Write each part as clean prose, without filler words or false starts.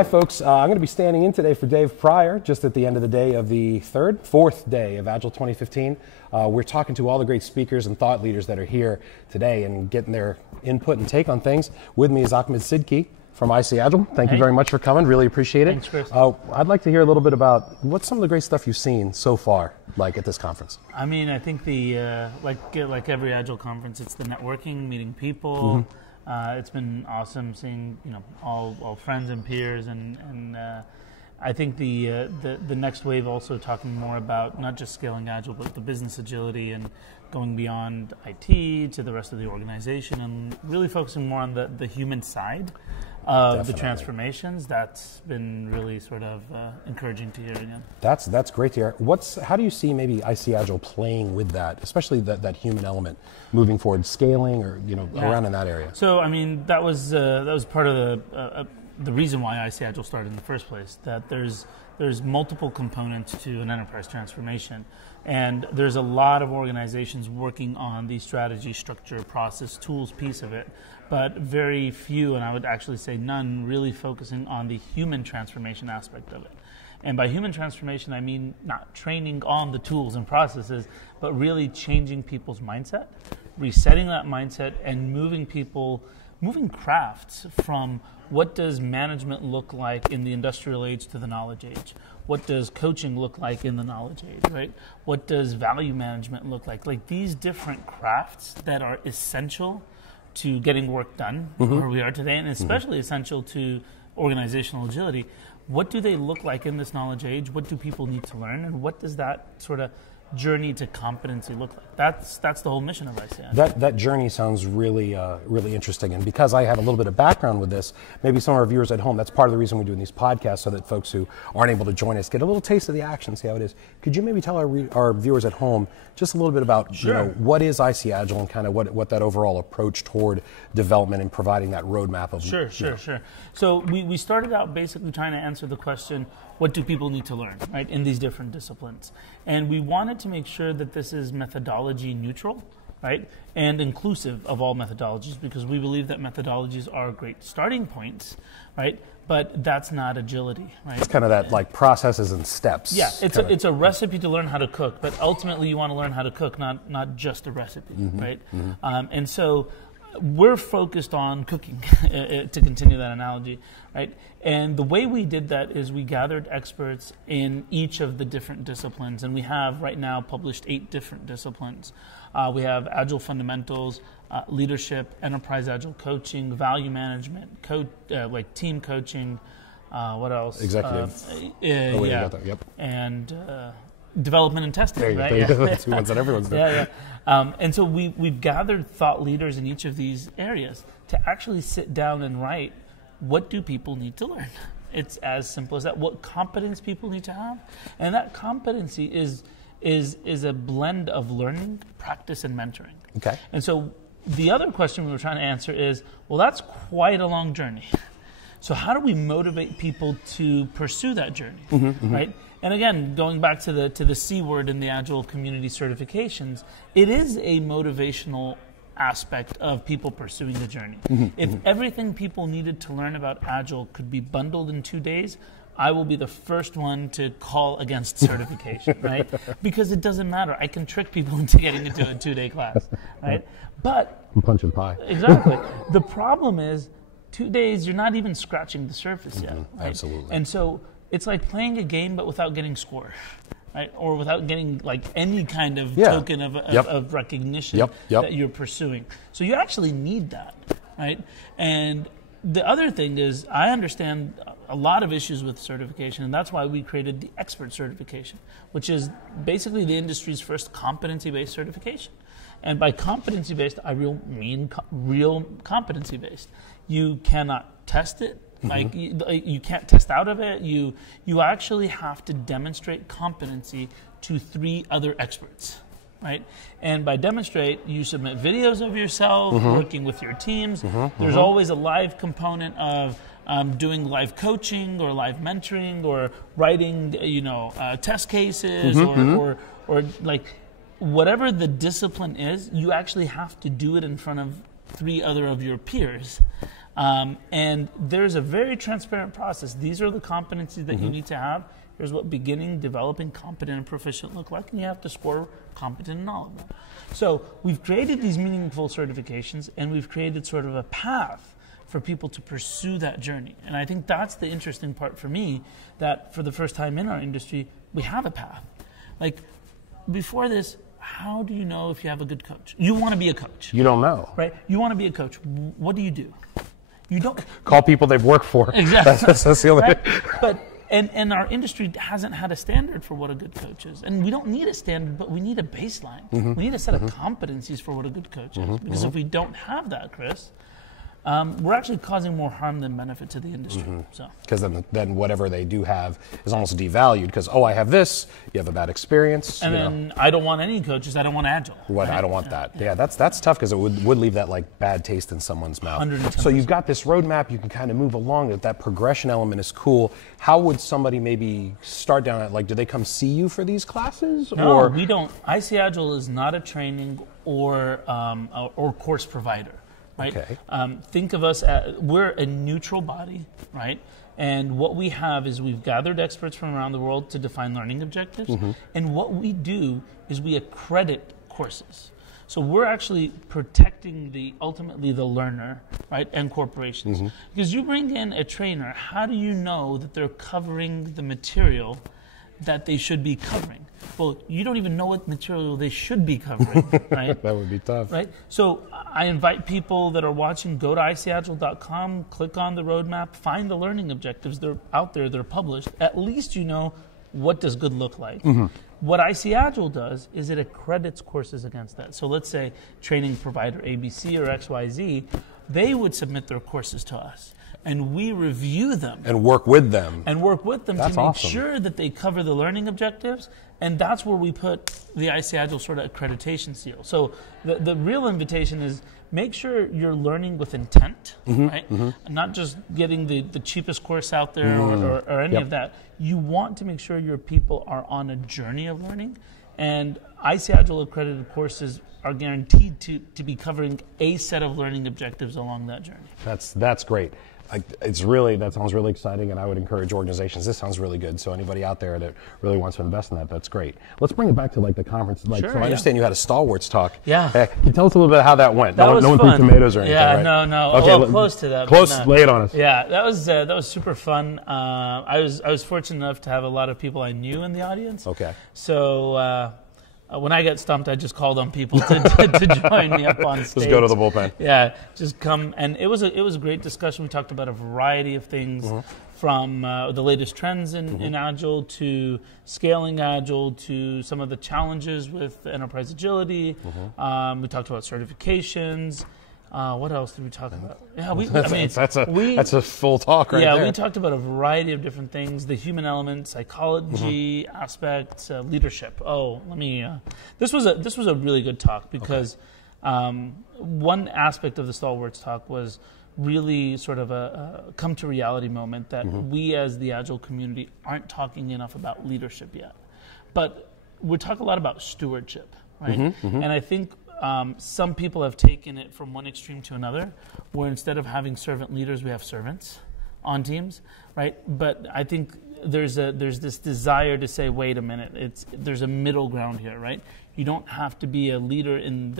Hi, folks. I'm going to be standing in today for Dave Pryor, just at the end of the day of the fourth day of Agile 2015. We're talking to all the great speakers and thought leaders that are here today and getting their input and take on things. With me is Ahmed Sidky from ICAgile. Thank you very much for coming. Really appreciate it. Thanks, Chris. I'd like to hear a little bit about what's some of the great stuff you've seen so far, like at this conference. I mean, I think the like every Agile conference, it's the networking, meeting people. It's been awesome seeing all friends and peers, and I think the next wave also talking more about not just scaling Agile, but the business agility and going beyond IT to the rest of the organization and really focusing more on the human side of the transformations. That's been really sort of encouraging to hear again. That's great to hear. How do you see maybe ICAgile playing with that, especially that human element moving forward, scaling or around in that area? So I mean that was part of the reason why ICAgile started in the first place. That there's multiple components to an enterprise transformation, and there's a lot of organizations working on the strategy, structure, process, tools piece of it, but very few, and I would actually say none, really focusing on the human transformation aspect of it. And by human transformation, I mean not training on the tools and processes, but really changing people's mindset, resetting that mindset, and moving crafts from what does management look like in the industrial age to the knowledge age? What does coaching look like in the knowledge age, right? What does value management look like? Like these different crafts that are essential to getting work done where we are today, and especially essential to organizational agility. What do they look like in this knowledge age? What do people need to learn? And what does that sort of journey to competency look like? That's the whole mission of ICAgile. That journey sounds really really interesting, and because I have a little bit of background with this, maybe some of our viewers at home, that's part of the reason we're doing these podcasts, so that folks who aren't able to join us get a little taste of the action, see how it is. Could you maybe tell our viewers at home just a little bit about what is ICAgile and kind of what that overall approach toward development and providing that roadmap of Sure. So we started out basically trying to answer the question, what do people need to learn, right, in these different disciplines? And we wanted to make sure that this is methodology neutral, right, and inclusive of all methodologies, because we believe that methodologies are great starting points, right, but that's not agility, right? It's kind of that like processes and steps. Yeah, it's a recipe to learn how to cook, but ultimately you want to learn how to cook, not just a recipe, right? And so we're focused on cooking, to continue that analogy, right? And the way we did that is we gathered experts in each of the different disciplines, and we have right now published 8 different disciplines. We have Agile fundamentals, leadership, enterprise Agile coaching, value management, like team coaching, what else? Executive. Yep. And development and testing, right? Yeah. The 2 ones that everyone's doing. And so we've gathered thought leaders in each of these areas to actually sit down and write, what do people need to learn? It's as simple as that. What competence people need to have, and that competency is a blend of learning, practice, and mentoring. Okay. And so the other question we were trying to answer is, well, that's quite a long journey. So how do we motivate people to pursue that journey, right? And again, going back to the C word in the Agile community certifications, it is a motivational aspect of people pursuing the journey. If everything people needed to learn about Agile could be bundled in 2 days, I will be the first one to call against certification, right? Because it doesn't matter. I can trick people into getting into a 2-day class, right? But punch and pie. Exactly. The problem is 2 days, you're not even scratching the surface yet. Right? Absolutely. And so it's like playing a game but without getting score, right? Or without getting like any kind of token of recognition that you're pursuing. So you actually need that, right? And the other thing is, I understand a lot of issues with certification, and that's why we created the expert certification, which is basically the industry's first competency-based certification. And by competency-based, I mean real competency-based. You cannot test it. Like you can't test out of it. You actually have to demonstrate competency to 3 other experts, right? And by demonstrate, you submit videos of yourself working with your teams. There's always a live component of doing live coaching or live mentoring or writing, test cases or like whatever the discipline is. You actually have to do it in front of 3 other of your peers. And there's a very transparent process. These are the competencies that you need to have. Here's what beginning, developing, competent, and proficient look like, and you have to score competent in all of them. So we've created these meaningful certifications, and we've created sort of a path for people to pursue that journey. And I think that's the interesting part for me, that for the first time in our industry, we have a path. Like, before this, how do you know if you have a good coach? You want to be a coach. You don't know. Right? You want to be a coach. What do? You don't. Call people they've worked for. Exactly. That's the only right? But and our industry hasn't had a standard for what a good coach is. And we don't need a standard, but we need a baseline. We need a set of competencies for what a good coach is. Because if we don't have that, Chris, we're actually causing more harm than benefit to the industry. Because then whatever they do have is almost devalued because, oh, I have this, you have a bad experience. And then I don't want any coaches, I don't want Agile. Right? I don't want that. Yeah, that's tough because it would leave that like bad taste in someone's mouth. 110%. So you've got this roadmap, you can kind of move along, that progression element is cool. How would somebody maybe start down at, like, do they come see you for these classes? No, we don't. ICAgile is not a training or course provider. Right? Okay. Think of us as, we're a neutral body, right? And what we have is we've gathered experts from around the world to define learning objectives. And what we do is we accredit courses. So we're actually protecting ultimately the learner, right, and corporations. Because you bring in a trainer, how do you know that they're covering the material that they should be covering? Well, you don't even know what material they should be covering, right? That would be tough. Right? So I invite people that are watching, go to ICAgile.com, click on the roadmap, find the learning objectives. They're out there, they're published. At least you know what does good look like. What ICAgile does is it accredits courses against that. So let's say training provider ABC or XYZ, they would submit their courses to us. And we review them. And work with them. And work with them That's to make awesome. sure that they cover the learning objectives. And that's where we put the ICAgile sort of accreditation seal. So the real invitation is make sure you're learning with intent, right? And not just getting the cheapest course out there or any of that. You want to make sure your people are on a journey of learning. And ICAgile accredited courses are guaranteed to be covering a set of learning objectives along that journey. That's great. That sounds really exciting, and I would encourage organizations. This sounds really good. So anybody out there that really wants to invest in that, that's great. Let's bring it back to like the conference. Like, Sure, so I understand you had a stalwarts talk. Yeah. Can you tell us a little bit how that went? That was no one fun. threw tomatoes or anything, Yeah, right? no. Okay, Well, close to that. Close. But Lay it on us. Yeah, that was super fun. I was fortunate enough to have a lot of people I knew in the audience. Okay. So when I get stumped, I just called on people to join me up on stage. Just go to the bullpen. Yeah, just come. And it was a great discussion. We talked about a variety of things, from the latest trends in Agile to scaling Agile to some of the challenges with enterprise agility. We talked about certifications. What else did we talk about? Yeah, that's a full talk right there. Yeah, we talked about a variety of different things: the human element, psychology aspects, leadership. This was a really good talk because one aspect of the Stalwarts talk was really sort of a come to reality moment that we as the Agile community aren't talking enough about leadership yet, but we talk a lot about stewardship, right? And I think some people have taken it from one extreme to another, where instead of having servant leaders, we have servants on teams, right? But I think there's this desire to say, wait a minute, there's a middle ground here, right? You don't have to be a leader in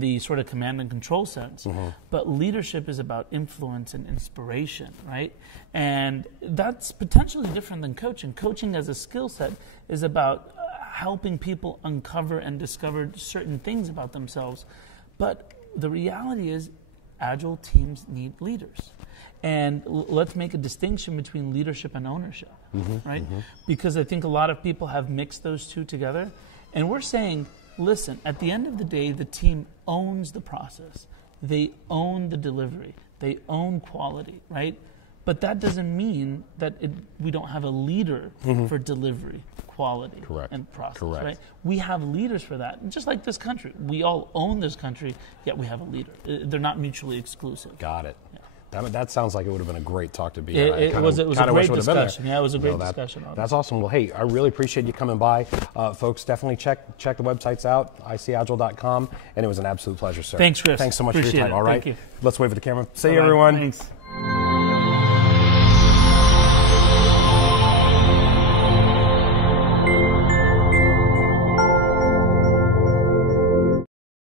the sort of command and control sense, but leadership is about influence and inspiration, right? And that's potentially different than coaching. Coaching as a skill set is about helping people uncover and discover certain things about themselves. But the reality is Agile teams need leaders. And let's make a distinction between leadership and ownership, right? Because I think a lot of people have mixed those two together. And we're saying, listen, at the end of the day, the team owns the process. They own the delivery. They own quality, right? But that doesn't mean that we don't have a leader for delivery, quality, and process, right? We have leaders for that. Just like this country. We all own this country, yet we have a leader. They're not mutually exclusive. Got it. Yeah. That sounds like it would have been a great talk to be. It was a great discussion. Yeah, it was a great discussion. That's awesome. Well, hey, I really appreciate you coming by. Folks, definitely check the websites out, ICAgile.com, and it was an absolute pleasure, sir. Thanks, Chris. Thanks so much for your time. All right. Thank you. Let's wave at the camera. See you, everyone. Thanks.